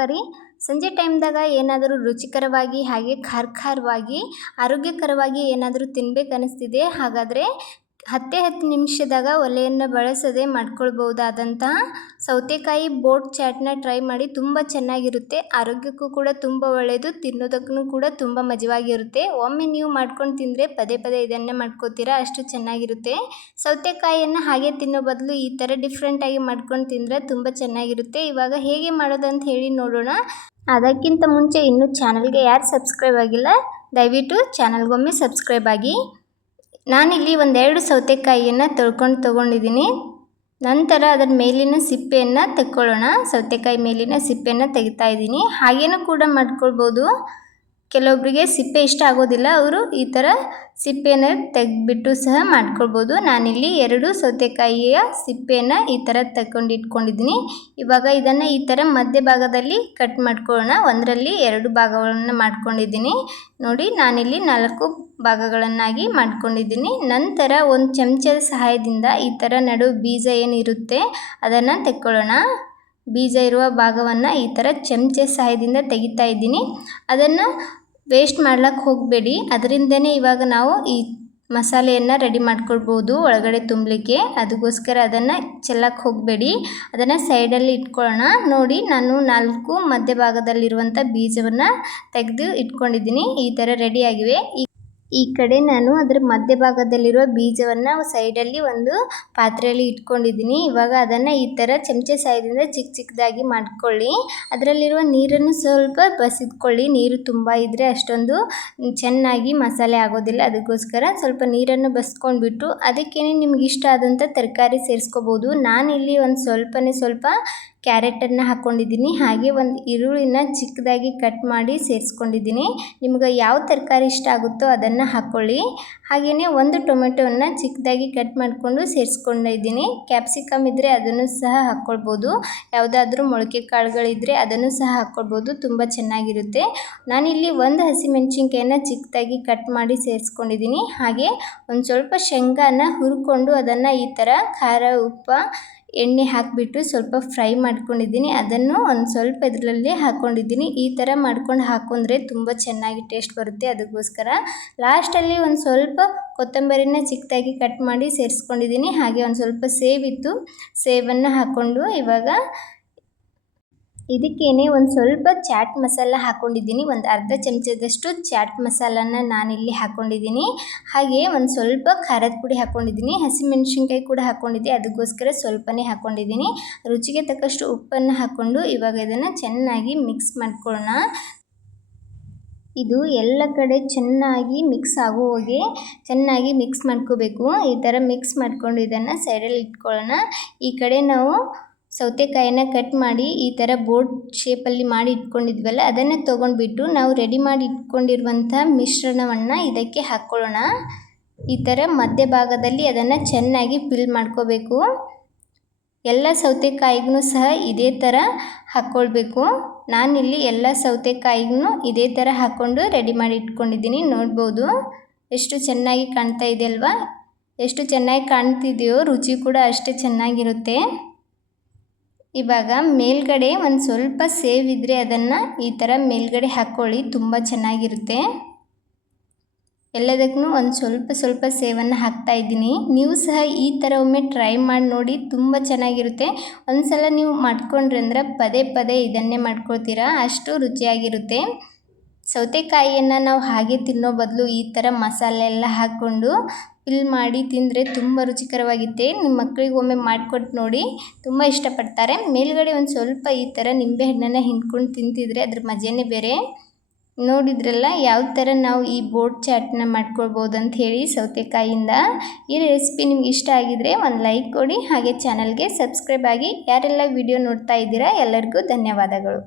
ತರಕಾರಿ ಸಂಜೆ ಟೈಮ್ದಾಗ ಏನಾದರೂ ರುಚಿಕರವಾಗಿ ಹಾಗೆ ಖಾರವಾಗಿ ಆರೋಗ್ಯಕರವಾಗಿ ಏನಾದರೂ ತಿನ್ಬೇಕು ಅನಿಸ್ತಿದೆ. ಹಾಗಾದರೆ 10 ನಿಮಿಷದಾಗ ಒಲೆಯನ್ನು ಬಳಸದೆ ಮಾಡ್ಕೊಳ್ಬಹುದಾದಂತಹ ಸೌತೆಕಾಯಿ ಬೋಟ್ ಚಾಟ್ನ ಟ್ರೈ ಮಾಡಿ. ತುಂಬ ಚೆನ್ನಾಗಿರುತ್ತೆ, ಆರೋಗ್ಯಕ್ಕೂ ಕೂಡ ತುಂಬ ಒಳ್ಳೆಯದು, ತಿನ್ನೋದಕ್ಕೂ ಕೂಡ ತುಂಬ ಮಜವಾಗಿರುತ್ತೆ. ಒಮ್ಮೆ ನೀವು ಮಾಡ್ಕೊಂಡು ತಿಂದರೆ ಪದೇ ಪದೇ ಇದನ್ನೇ ಮಾಡ್ಕೋತೀರಾ, ಅಷ್ಟು ಚೆನ್ನಾಗಿರುತ್ತೆ. ಸೌತೆಕಾಯಿಯನ್ನು ಹಾಗೆ ತಿನ್ನೋ ಬದಲು ಈ ಥರ ಡಿಫ್ರೆಂಟಾಗಿ ಮಾಡ್ಕೊಂಡು ತಿಂದರೆ ತುಂಬ ಚೆನ್ನಾಗಿರುತ್ತೆ. ಇವಾಗ ಹೇಗೆ ಮಾಡೋದಂತ ಹೇಳಿ ನೋಡೋಣ. ಅದಕ್ಕಿಂತ ಮುಂಚೆ ಇನ್ನೂ ಚಾನಲ್ಗೆ ಯಾರು ಸಬ್ಸ್ಕ್ರೈಬ್ ಆಗಿಲ್ಲ ದಯವಿಟ್ಟು ಚಾನಲ್ಗೊಮ್ಮೆ ಸಬ್ಸ್ಕ್ರೈಬ್ ಆಗಿ. ನಾನಿಲ್ಲಿ ಒಂದೆರಡು ಸೌತೆಕಾಯಿಯನ್ನು ತೊಗೊಂಡಿದ್ದೀನಿ. ನಂತರ ಅದರ ಮೇಲಿನ ಸಿಪ್ಪೆಯನ್ನು ತೆಕ್ಕೊಳ್ಳೋಣ. ಸೌತೆಕಾಯಿ ಮೇಲಿನ ಸಿಪ್ಪೆಯನ್ನು ತೆಗಿತಾ ಇದ್ದೀನಿ. ಹಾಗೇನೂ ಕೂಡ ಮಾಡ್ಕೊಳ್ಬೋದು. ಕೆಲವೊಬ್ಬರಿಗೆ ಸಿಪ್ಪೆ ಇಷ್ಟ ಆಗೋದಿಲ್ಲ, ಅವರು ಈ ಥರ ಸಿಪ್ಪೆಯನ್ನು ತೆಗೆದ್ಬಿಟ್ಟು ಸಹ ಮಾಡ್ಕೊಳ್ಬೋದು. ನಾನಿಲ್ಲಿ 2 ಸೌತೆಕಾಯಿಯ ಸಿಪ್ಪೆಯನ್ನು ಈ ಥರ ತಗೊಂಡು ಇಟ್ಕೊಂಡಿದ್ದೀನಿ. ಇವಾಗ ಇದನ್ನು ಈ ಥರ ಮಧ್ಯಭಾಗದಲ್ಲಿ ಕಟ್ ಮಾಡ್ಕೊಳ್ಳೋಣ. ಒಂದರಲ್ಲಿ 2 ಭಾಗಗಳನ್ನು ಮಾಡ್ಕೊಂಡಿದ್ದೀನಿ. ನೋಡಿ, ನಾನಿಲ್ಲಿ 4 ಭಾಗಗಳನ್ನಾಗಿ ಮಾಡ್ಕೊಂಡಿದ್ದೀನಿ. ನಂತರ ಒಂದು ಚಮಚದ ಸಹಾಯದಿಂದ ಈ ಥರ ನಡು ಬೀಜ ಏನಿರುತ್ತೆ ಅದನ್ನು ತೆಕ್ಕೊಳ್ಳೋಣ. ಬೀಜ ಇರುವ ಭಾಗವನ್ನು ಈ ಥರ ಚಮಚ ಸಹಾಯದಿಂದ ತೆಗಿತಾ ಇದ್ದೀನಿ. ಅದನ್ನು ವೇಸ್ಟ್ ಮಾಡ್ಲಿಕ್ಕೆ ಹೋಗಬೇಡಿ, ಅದರಿಂದನೇ ಇವಾಗ ನಾವು ಈ ಮಸಾಲೆಯನ್ನು ರೆಡಿ ಮಾಡ್ಕೊಳ್ಬೋದು ಒಳಗಡೆ ತುಂಬಲಿಕ್ಕೆ. ಅದಕ್ಕೋಸ್ಕರ ಅದನ್ನು ಚೆಲ್ಲಕ್ಕೆ ಹೋಗಬೇಡಿ, ಅದನ್ನು ಸೈಡಲ್ಲಿ ಇಟ್ಕೊಳ್ಳೋಣ. ನೋಡಿ, ನಾನು 4 ಮಧ್ಯಭಾಗದಲ್ಲಿರುವಂಥ ಬೀಜವನ್ನು ತೆಗೆದು ಇಟ್ಕೊಂಡಿದ್ದೀನಿ. ಈ ಥರ ರೆಡಿಯಾಗಿವೆ. ಈ ಕಡೆ ನಾನು ಅದರ ಮಧ್ಯಭಾಗದಲ್ಲಿರುವ ಬೀಜವನ್ನು ಸೈಡಲ್ಲಿ ಒಂದು ಪಾತ್ರೆಯಲ್ಲಿ ಇಟ್ಕೊಂಡಿದ್ದೀನಿ. ಇವಾಗ ಅದನ್ನು ಈ ಥರ ಚಮಚೆ ಸಹಾಯದಿಂದ ಚಿಕ್ಕದಾಗಿ ಮಾಡ್ಕೊಳ್ಳಿ. ಅದರಲ್ಲಿರುವ ನೀರನ್ನು ಸ್ವಲ್ಪ ಬಸಿದ್ಕೊಳ್ಳಿ. ನೀರು ತುಂಬ ಇದ್ದರೆ ಅಷ್ಟೊಂದು ಚೆನ್ನಾಗಿ ಮಸಾಲೆ ಆಗೋದಿಲ್ಲ. ಅದಕ್ಕೋಸ್ಕರ ಸ್ವಲ್ಪ ನೀರನ್ನು ಬಸ್ಕೊಂಡ್ಬಿಟ್ಟು ಅದಕ್ಕೇನೆ ನಿಮ್ಗೆ ಇಷ್ಟ ಆದಂಥ ತರಕಾರಿ ಸೇರಿಸ್ಕೋಬೋದು. ನಾನಿಲ್ಲಿ ಒಂದು ಸ್ವಲ್ಪ ಕ್ಯಾರೆಟನ್ನು ಹಾಕ್ಕೊಂಡಿದ್ದೀನಿ. ಹಾಗೆ ಒಂದು ಈರುಳ್ಳಿನ ಚಿಕ್ಕದಾಗಿ ಕಟ್ ಮಾಡಿ ಸೇರಿಸ್ಕೊಂಡಿದ್ದೀನಿ. ನಿಮ್ಗೆ ಯಾವ ತರಕಾರಿ ಇಷ್ಟ ಆಗುತ್ತೋ ಅದನ್ನು ಹಾಕ್ಕೊಳ್ಳಿ. ಹಾಗೆಯೇ ಒಂದು ಟೊಮೆಟೊವನ್ನು ಚಿಕ್ಕದಾಗಿ ಕಟ್ ಮಾಡಿಕೊಂಡು ಸೇರಿಸ್ಕೊಂಡಿದ್ದೀನಿ. ಕ್ಯಾಪ್ಸಿಕಮ್ ಇದ್ದರೆ ಅದನ್ನು ಸಹ ಹಾಕ್ಕೊಳ್ಬೋದು. ಯಾವುದಾದ್ರೂ ಮೊಳಕೆ ಕಾಳುಗಳಿದ್ದರೆ ಅದನ್ನು ಸಹ ಹಾಕ್ಕೊಳ್ಬೋದು, ತುಂಬ ಚೆನ್ನಾಗಿರುತ್ತೆ. ನಾನಿಲ್ಲಿ ಒಂದು ಹಸಿಮೆಣಸಿನ್ಕಾಯನ್ನು ಚಿಕ್ಕದಾಗಿ ಕಟ್ ಮಾಡಿ ಸೇರಿಸ್ಕೊಂಡಿದ್ದೀನಿ. ಹಾಗೆ ಒಂದು ಸ್ವಲ್ಪ ಶೇಂಗಾನ ಹುರ್ಕೊಂಡು ಅದನ್ನು ಈ ಥರ ಖಾರ, ಉಪ್ಪು, ಎಣ್ಣೆ ಹಾಕಿಬಿಟ್ಟು ಸ್ವಲ್ಪ ಫ್ರೈ ಮಾಡ್ಕೊಂಡಿದ್ದೀನಿ. ಅದನ್ನು ಒಂದು ಸ್ವಲ್ಪ ಇದರಲ್ಲಿ ಹಾಕ್ಕೊಂಡಿದ್ದೀನಿ. ಈ ಥರ ಮಾಡ್ಕೊಂಡು ಹಾಕೊಂಡ್ರೆ ತುಂಬ ಚೆನ್ನಾಗಿ ಟೇಸ್ಟ್ ಬರುತ್ತೆ. ಅದಕ್ಕೋಸ್ಕರ ಲಾಸ್ಟಲ್ಲಿ ಒಂದು ಸ್ವಲ್ಪ ಕೊತ್ತಂಬರಿನ ಚಿಕ್ಕದಾಗಿ ಕಟ್ ಮಾಡಿ ಸೇರಿಸ್ಕೊಂಡಿದ್ದೀನಿ. ಹಾಗೆ ಒಂದು ಸ್ವಲ್ಪ ಸೇವಿತ್ತು, ಸೇವನ್ನು ಹಾಕ್ಕೊಂಡು ಇವಾಗ ಇದಕ್ಕೇನೆ ಒಂದು ಸ್ವಲ್ಪ ಚಾಟ್ ಮಸಾಲ ಹಾಕ್ಕೊಂಡಿದ್ದೀನಿ. ಒಂದು ಅರ್ಧ ಚಮಚದಷ್ಟು ಚಾಟ್ ಮಸಾಲನ ನಾನಿಲ್ಲಿ ಹಾಕ್ಕೊಂಡಿದ್ದೀನಿ. ಹಾಗೆ ಒಂದು ಸ್ವಲ್ಪ ಖಾರದ ಪುಡಿ ಹಾಕ್ಕೊಂಡಿದ್ದೀನಿ. ಹಸಿಮೆಣಸಿನ್ಕಾಯಿ ಕೂಡ ಹಾಕ್ಕೊಂಡಿದ್ದೆ, ಅದಕ್ಕೋಸ್ಕರ ಸ್ವಲ್ಪನೇ ಹಾಕ್ಕೊಂಡಿದ್ದೀನಿ. ರುಚಿಗೆ ತಕ್ಕಷ್ಟು ಉಪ್ಪನ್ನು ಹಾಕ್ಕೊಂಡು ಇವಾಗ ಇದನ್ನು ಚೆನ್ನಾಗಿ ಮಿಕ್ಸ್ ಮಾಡ್ಕೊಳ್ಳೋಣ. ಇದು ಎಲ್ಲ ಕಡೆ ಚೆನ್ನಾಗಿ ಮಿಕ್ಸ್ ಆಗುವಾಗೆ ಚೆನ್ನಾಗಿ ಮಿಕ್ಸ್ ಮಾಡ್ಕೋಬೇಕು. ಈ ಥರ ಮಿಕ್ಸ್ ಮಾಡ್ಕೊಂಡು ಇದನ್ನು ಸೈಡಲ್ಲಿ ಇಟ್ಕೊಳ್ಳೋಣ. ಈ ಕಡೆ ನಾವು ಸೌತೆಕಾಯಿನ ಕಟ್ ಮಾಡಿ ಈ ಥರ ಬೋಟ್ ಶೇಪಲ್ಲಿ ಮಾಡಿ ಇಟ್ಕೊಂಡಿದ್ವಲ್ಲ ಅದನ್ನು ತೊಗೊಂಡ್ಬಿಟ್ಟು ನಾವು ರೆಡಿ ಮಾಡಿ ಇಟ್ಕೊಂಡಿರುವಂಥ ಮಿಶ್ರಣವನ್ನು ಇದಕ್ಕೆ ಹಾಕ್ಕೊಳ್ಳೋಣ. ಈ ಥರ ಮಧ್ಯಭಾಗದಲ್ಲಿ ಅದನ್ನು ಚೆನ್ನಾಗಿ ಫಿಲ್ ಮಾಡ್ಕೋಬೇಕು. ಎಲ್ಲ ಸೌತೆಕಾಯಿಗೂ ಸಹ ಇದೇ ಥರ ಹಾಕ್ಕೊಳ್ಬೇಕು. ನಾನಿಲ್ಲಿ ಎಲ್ಲ ಸೌತೆಕಾಯಿಗೂ ಇದೇ ಥರ ಹಾಕ್ಕೊಂಡು ರೆಡಿ ಮಾಡಿ ಇಟ್ಕೊಂಡಿದ್ದೀನಿ. ನೋಡ್ಬೋದು ಎಷ್ಟು ಚೆನ್ನಾಗಿ ಕಾಣ್ತಾ ಇದೆ ಅಲ್ವಾ? ಎಷ್ಟು ಚೆನ್ನಾಗಿ ಕಾಣ್ತಿದೆಯೋ ರುಚಿ ಕೂಡ ಅಷ್ಟೇ ಚೆನ್ನಾಗಿರುತ್ತೆ. ಇವಾಗ ಮೇಲ್ಗಡೆ ಒಂದು ಸ್ವಲ್ಪ ಸೇವ್ ಇದ್ದರೆ ಅದನ್ನು ಈ ಥರ ಮೇಲ್ಗಡೆ ಹಾಕ್ಕೊಳ್ಳಿ, ತುಂಬ ಚೆನ್ನಾಗಿರುತ್ತೆ. ಎಲ್ಲದಕ್ಕೂ ಒಂದು ಸ್ವಲ್ಪ ಸೇವನ್ನು ಹಾಕ್ತಾ ಇದ್ದೀನಿ. ನೀವು ಸಹ ಈ ಥರ ಒಮ್ಮೆ ಟ್ರೈ ಮಾಡಿ ನೋಡಿ, ತುಂಬ ಚೆನ್ನಾಗಿರುತ್ತೆ. ಒಂದು ಸಲ ನೀವು ಮಾಡ್ಕೊಂಡ್ರೆ ಅಂದ್ರೆ ಪದೇ ಇದನ್ನೇ ಮಾಡ್ಕೊಳ್ತೀರಾ, ಅಷ್ಟು ರುಚಿಯಾಗಿರುತ್ತೆ. ಸೌತೆಕಾಯಿಯನ್ನು ನಾವು ಹಾಗೆ ತಿನ್ನೋ ಬದಲು ಈ ಥರ ಮಸಾಲೆ ಎಲ್ಲ ಹಾಕ್ಕೊಂಡು ಫಿಲ್ ಮಾಡಿ ತಿಂದರೆ ತುಂಬ ರುಚಿಕರವಾಗಿರುತ್ತೆ. ನಿಮ್ಮ ಮಕ್ಕಳಿಗೆ ಒಮ್ಮೆ ಮಾಡಿಕೊಟ್ಟು ನೋಡಿ, ತುಂಬ ಇಷ್ಟಪಡ್ತಾರೆ. ಮೇಲ್ಗಡೆ ಒಂದು ಸ್ವಲ್ಪ ಈ ಥರ ನಿಂಬೆಹಣ್ಣನ್ನು ಹಿಂಡ್ಕೊಂಡು ತಿಂತಿದ್ರೆ ಅದ್ರ ಮಜಾನೇ ಬೇರೆ. ನೋಡಿದ್ರಲ್ಲ ಯಾವ ಥರ ನಾವು ಈ ಬೋಟ್ ಚಾಟ್ನ ಮಾಡ್ಕೊಳ್ಬೋದು ಅಂತ ಹೇಳಿ ಸೌತೆಕಾಯಿಯಿಂದ. ಈ ರೆಸಿಪಿ ನಿಮ್ಗೆ ಇಷ್ಟ ಆಗಿದರೆ ಒಂದು ಲೈಕ್ ಕೊಡಿ, ಹಾಗೆ ಚಾನಲ್ಗೆ ಸಬ್ಸ್ಕ್ರೈಬ್ ಆಗಿ. ಯಾರೆಲ್ಲ ವಿಡಿಯೋ ನೋಡ್ತಾ ಇದ್ದೀರಾ ಎಲ್ಲರಿಗೂ ಧನ್ಯವಾದಗಳು.